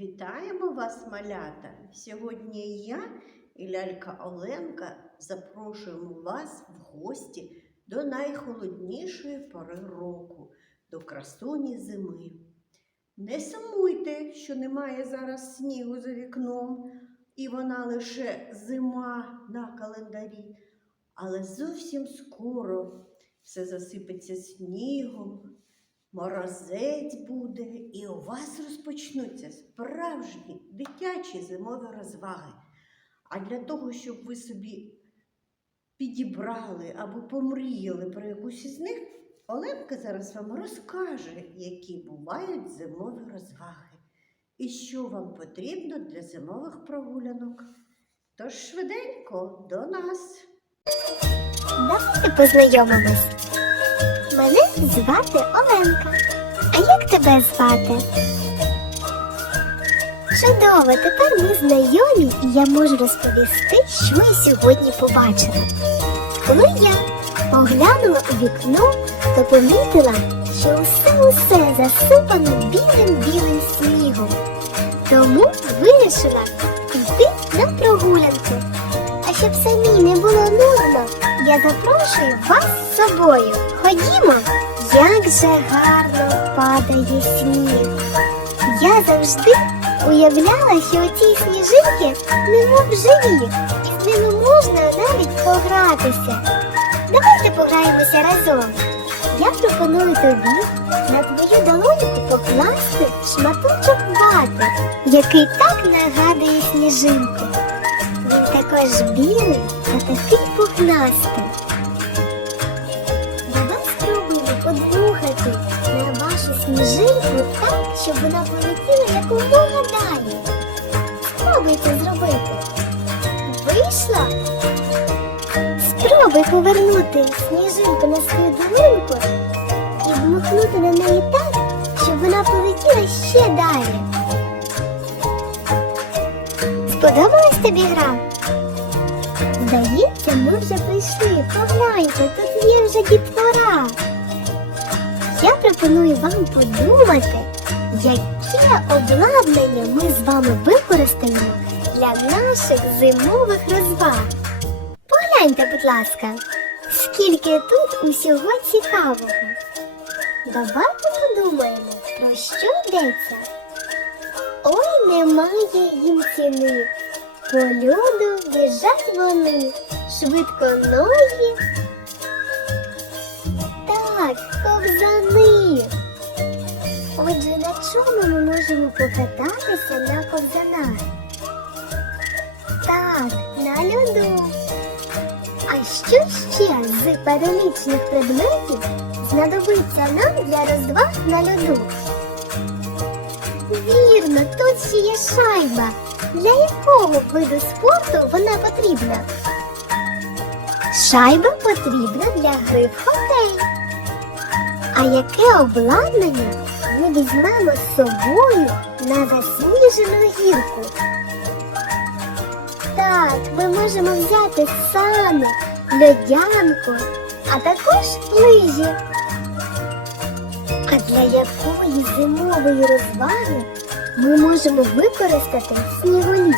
Вітаємо вас, малята! Сьогодні я і лялька Оленка запрошуємо вас в гості до найхолоднішої пори року, до красуні зими. Не сумуйте, що немає зараз снігу за вікном, і вона лише зима на календарі, але зовсім скоро все засипеться снігом, Морозець буде, і у вас розпочнуться справжні дитячі зимові розваги. А для того, щоб ви собі підібрали або помріяли про якусь із них, Оленка зараз вам розкаже, які бувають зимові розваги і що вам потрібно для зимових прогулянок. Тож швиденько до нас. Давайте познайомимось. Мене звати Оленка. А як тебе звати? Чудово, тепер ми знайомі і я можу розповісти, що я сьогодні побачила. Коли я поглянула у вікно, то помітила, що усе-усе засипано білим-білим снігом. Тому вирішила йти на прогулянку. А щоб самій не було нудно, я запрошую вас з собою. Ходімо, як же гарно падає сніг. Я завжди уявляла, що оці сніжинки немов живі, і з ними можна навіть погратися. Давайте пограємося разом. Я пропоную тобі на твою долоньку покласти шматочок вати, який так нагадує сніжинку. Також білий та такий пухнастий. Давай спробуємо подмухати на вашу сніжинку так, щоб вона полетіла якомога далі. Спробуй це зробити. Вийшла? Спробуй повернути сніжинку на свою долоньку і дмухнути на неї так, щоб вона полетіла ще далі. Сподобалась тобі гра? Здається, ми вже прийшли. Погляньте, тут є вже дітвора. Я пропоную вам подумати, яке обладнання ми з вами використаємо для наших зимових розваг. Погляньте, будь ласка, скільки тут усього цікавого. Давайте подумаємо, про що йдеться. Ой, немає їм ціни. По льоду біжать вони, швидконогі. Так, ковзани. Отже, на чому ми можемо покататися на ковзанах? Так, на льоду. А що ще з перелічних предметів знадобиться нам для розваг на льоду? Вірно, тут ще є шайба. Для якого виду спорту вона потрібна? Шайба потрібна для гри в хокей. А яке обладнання ми візьмемо з собою на засніжену гірку? Так, ми можемо взяти сани, льодянку, а також лижі. А для якої зимової розваги ми можемо використати сніголіт?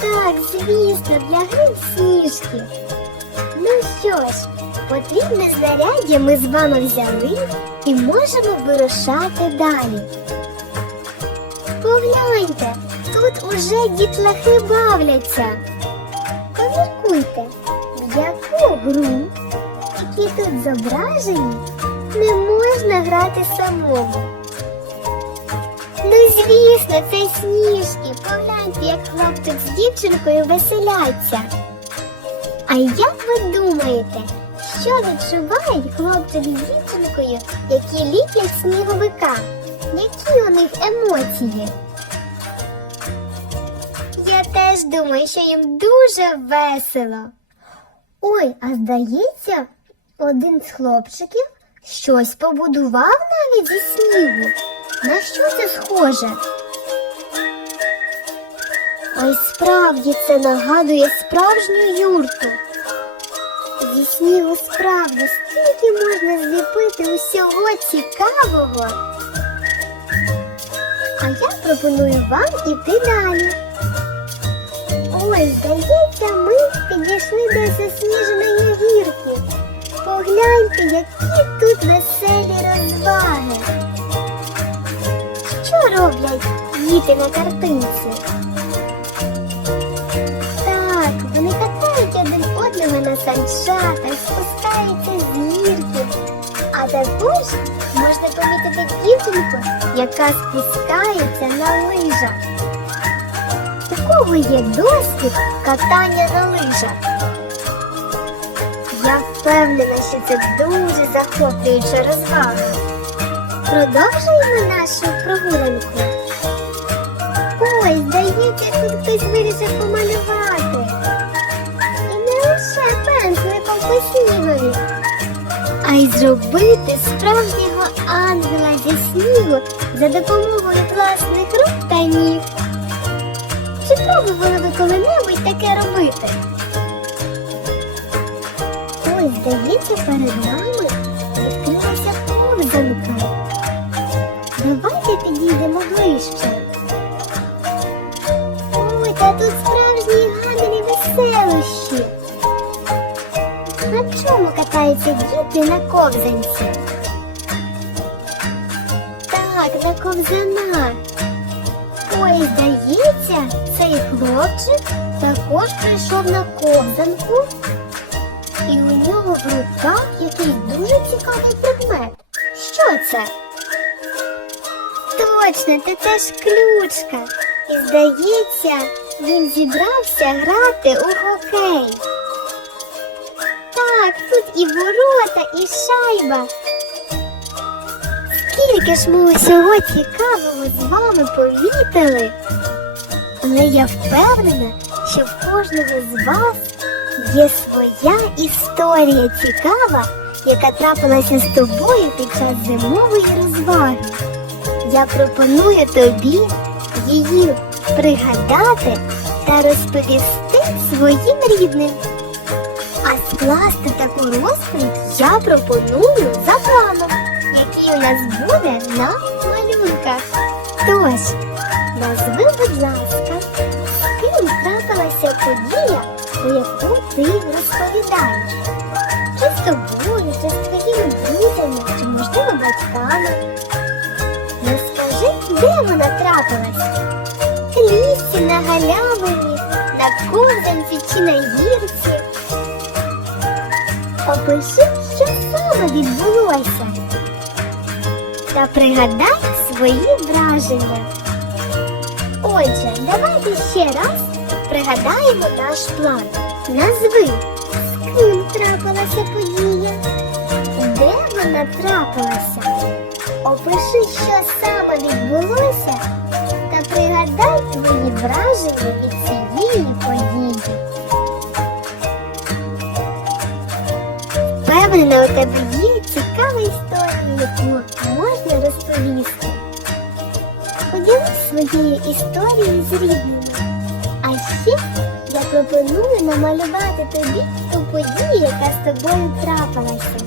Так, звісно, для гри сніжки. Ну що ж, потрібне знаряддя ми з вами взяли і можемо вирушати далі. Погляньте, тут уже дітлахи бавляться. Поміркуйте, в яку гру, які тут зображені, не можна грати самому. Ну, звісно, це сніжки. Погляньте, як хлопчик з дівчинкою веселяться. А як ви думаєте, що відчувають хлопчик з дівчинкою, які ліплять сніговика? Які у них емоції? Я теж думаю, що їм дуже весело. Ой, а здається, один з хлопчиків щось побудував навіть зі снігу. На що це схоже? Ой, справді це нагадує справжню юрту. Зі снігу справді стільки можна зліпити усього цікавого. А я пропоную вам іти далі. Ой, здається, ми підійшли до засніженої гірки. Погляньте, які тут веселі розваги. Що роблять діти на картинці? Так, вони катають один одного на санчатах, спускаються з гірки. А також можна помітити дівчинку, яка спускається на лижах. У кого є досвід катання на лижах? Впевнена, що це дуже захоплююча розвага. Продовжуємо нашу прогулянку. Ой, здається, тут хтось вирішив помалювати. І не лише пензликом по снігові, а й зробити справжнього ангела зі снігу за допомогою власних рук та ніг. Чи пробували ви коли-небудь таке робити? Здається, перед нами відкрилася ковзанка. Давайте підійдемо ближче. Ой, та тут справжні гамір і веселощі. На чому катаються діти на ковзанці? Так, на ковзанах. Ой, здається, цей хлопчик також прийшов на ковзанку, в руках якийсь дуже цікавий предмет. Що це? Точно, це теж ключка. І здається, він зібрався грати у хокей. Так, тут і ворота, і шайба. Скільки ж ми усього цікавого з вами помітили. Але я впевнена, що в кожного з вас є своя історія цікава, яка трапилася з тобою під час зимової розваги. Я пропоную тобі її пригадати та розповісти своїм рідним. А скласти таку розповідь я пропоную за планом, який у нас буде на малюнках. Тож, назви, будь ласка, ким трапилася подія, про яку ти розповідаєш. Чи з тобою, чи з твоїми друзями, чи можливо батьками. Розкажи, де вона трапилась? В лісі, на галявині, на ковзанці чи на гірці. Опиши, що саме відбулося. Та пригадай свої враження. Отже, давайте ще раз пригадаємо наш план. Назви, з ким трапилася подія, де вона трапилася. Опиши, що саме відбулося, та пригадай твої враження від цієї події. Впевнена, у тебе є цікава історія, яку можна розповісти. Поділись своєю історією з рідними. Пропоную намалювати тобі ту подію, яка з тобою трапилася.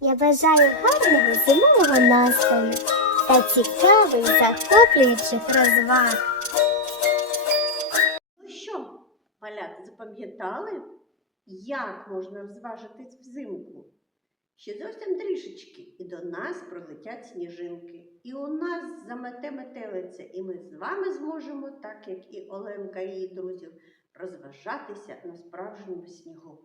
Я бажаю гарного зимового настрою та цікавих захоплюючих розваг. Ну що, малята, запам'ятали, як можна розважитись взимку? Ще зовсім трішечки, і до нас пролетять сніжинки. І у нас замете метелиця, і ми з вами зможемо, так як і Оленка і її друзів, розважатися на справжньому снігу.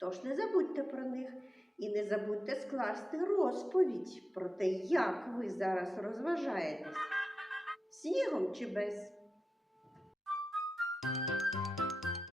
Тож не забудьте про них і не забудьте скласти розповідь про те, як ви зараз розважаєтесь. Снігом чи без.